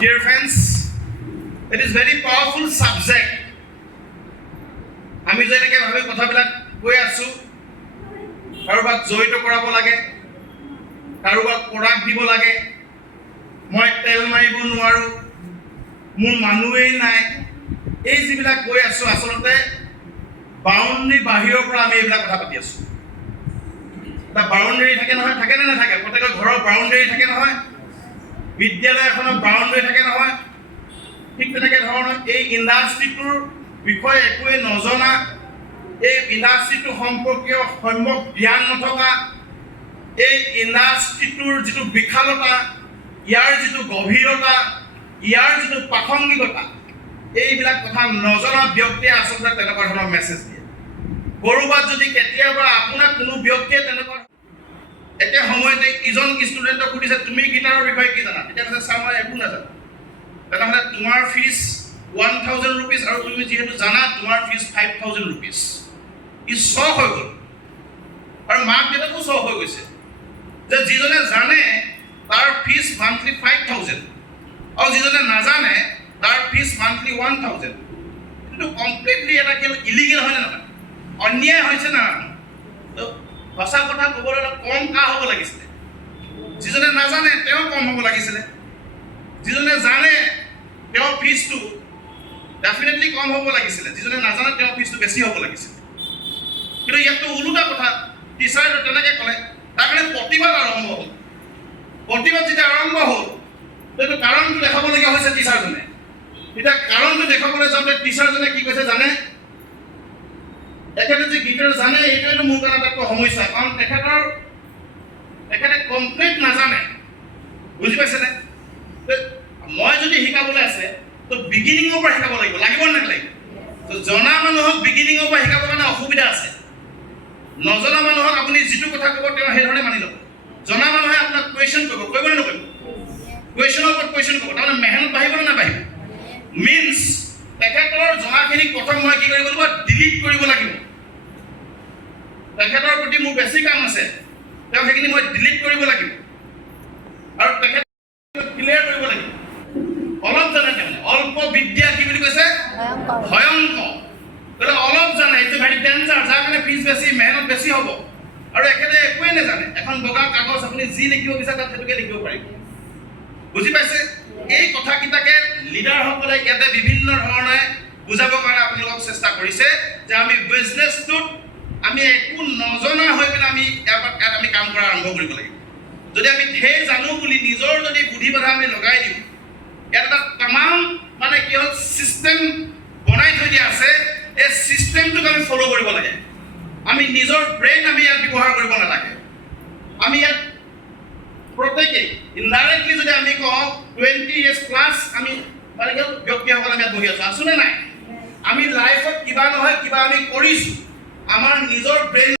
Dear friends, it is very powerful subject. আমি যেনেকে ভাবে কথাবিলাক কৈ আছো, কাৰোবাক জড়িত কৰাব লাগে, কাৰোবাক প্ৰডাক্ট দিব লাগে, মই তেল মাৰিব নোৱাৰো, মোৰ মানুহেই নাই, এই যিবিলাক কৈ আছো আচলতে বাউণ্ডাৰী বাহিৰৰ পৰা আমি এইবিলাক কথা পাতি আছো। এটা বাউণ্ডাৰী থাকে নহয়, থাকে নে নাথাকে? প্ৰত্যেকৰ ঘৰৰ বাউণ্ডাৰী থাকে নহয়, বিদ্যালয় এখনৰ বাউণ্ডাৰী থাকে নহয়। ঠিক তেনেকে ধৰণৰ এই ইণ্ডাষ্ট্ৰিটোৰ বিষয়ে একোৱে নজনা, এই ইণ্ডাষ্ট্ৰিটো সম্পৰ্কীয় সম্যক জ্ঞান নথকা, এই ইণ্ডাষ্ট্ৰিটোৰ যিটো বিশালতা, ইয়াৰ যিটো গভীৰতা, ইয়াৰ যিটো প্ৰাসংগিকতা, এইবিলাক কথা নজনা ব্যক্তিয়ে আচলতে তেনেকুৱা ধৰণৰ মেছেজ দিয়ে। ক'ৰবাত যদি কেতিয়াবা আপোনাক কোনো ব্যক্তিয়ে তেনেকুৱা একে সময়তে ইজন ষ্টুডেণ্টক সুধিছে তুমি গীটাৰৰ বিষয়ে কি জানা, তেতিয়া কৈছে ছাৰ মই একো নাজানো। তেনেহ'লে তোমাৰ ফিজ 1000 rupees আৰু তুমি যিহেতু জানা তোমাৰ ফিজ 5000 rupees। ই চখ হৈ গ'ল আৰু মাক দেউতাকো চখ হৈ গৈছে যে যিজনে জানে তাৰ ফিজ মান্থলি 5000 আৰু যিজনে নাজানে তাৰ ফিজ মান্থলি 1000। কিন্তু কমপ্লিটলি এটা কি ইলিগেল হয় নে নহয়, অন্যায় হৈছে না। তো সঁচা কথা ক'বলৈ কম কা হ'ব লাগিছিলে, যিজনে নাজানে তেওঁ কম হ'ব লাগিছিলে, যিজনে জানে তেওঁৰ ফিজটো ডেফিনেটলি কম হ'ব লাগিছিলে, যিজনে নাজানে তেওঁৰ ফিজটো বেছি হ'ব লাগিছিলে। কিন্তু ইয়াততো ওলোটা কথা, টিচাৰে তেনেকৈ ক'লে, তাৰ কাৰণে প্ৰতিবাদ আৰম্ভ হ'ল। প্ৰতিবাদ যেতিয়া আৰম্ভ হ'ল সেইটো কাৰণটো দেখাবলগীয়া হৈছে টিচাৰজনে। এতিয়া কাৰণটো দেখাবলৈ যাওঁতে টিচাৰজনে কি কৈছে জানে, তেখেতে যে গীটাৰ জানে এইটোৱেতো মোৰ কাৰণে এটা সমস্যা, কাৰণ তেখেতে কমপ্লিট নাজানে। বুজি পাইছেনে? মই যদি শিকাবলৈ আছে তো বিগিনিঙৰ পৰা শিকাব লাগিব, লাগিব নে নালাগিব? তো জনা মানুহক বিগিনিঙৰ পৰা শিকাবৰ কাৰণে অসুবিধা আছে। নজনা মানুহক আপুনি যিটো কথা ক'ব তেওঁ সেইধৰণে মানি ল'ব। জনা মানুহে আপোনাক কুৱেশ্যন কৰিব নে নকৰিব? কুৱেশ্যনৰ ওপৰত কুৱেশ্যন কৰিব, তাৰমানে মেহনত বাঢ়িব নে নাবাঢ়িব? মিনছ তেখেতৰ জনাখিনি প্ৰথম মই কি কৰিব লাগিব, ডিলিট কৰিব লাগিব। তেখেতৰ প্ৰতি মোৰ বেছি কাম আছে, তেওঁ সেইখিনি মই ডিলিট কৰিব লাগিব আৰু তেখেত ক্লিয়াৰ কৰিব লাগিব। অলপ জানে তাৰমানে, অল্প বিদ্যা কি বুলি কৈছে, ভয়ংকৰ। গতিকে অলপ জানে এইটো ভেৰি ডেঞ্জাৰ, যাৰ কাৰণে ফিজ বেছি, মেহনত বেছি হ'ব। আৰু এখেতে একোৱে নাজানে, এখন বগা কাগজ আপুনি যি লিখিব বিচাৰে তাত সেইটোকে লিখিব পাৰিব। বুজি পাইছে? এই কথাকেইটাকে লিডাৰসকলে ইয়াতে বিভিন্ন ধৰণে বুজাবৰ কাৰণে আপোনালোকক চেষ্টা কৰিছে যে আমি বিজনেছটোত আমি একো নজনা হৈ পেলাই আমি ইয়াত আমি কাম কৰা আৰম্ভ কৰিব লাগিব। যদি আমি ঢেৰ জানো বুলি নিজৰ যদি বুদ্ধি বাধা আমি লগাই দিওঁ, ইয়াত এটা তামাম মানে কি হ'ল ছিষ্টেম বনাই থৈ দিয়া আছে, এই ছিষ্টেমটোক আমি ফ'ল' কৰিব লাগে। আমি নিজৰ ব্ৰেইন আমি ইয়াত ব্যৱহাৰ কৰিব নালাগে। আমি ইয়াত প্ৰত্যেকেই ইনডাইৰেক্টলি যদি আমি কওঁ 20 years প্লাছ আমি মানে কি ব্যক্তিসকল আমি ইয়াত বহি আছোঁ, আছোঁ নে নাই? আমি লাইফত কিবা নহয় কিবা আমি কৰিছোঁ, আমাৰ নিজৰ ব্ৰেইন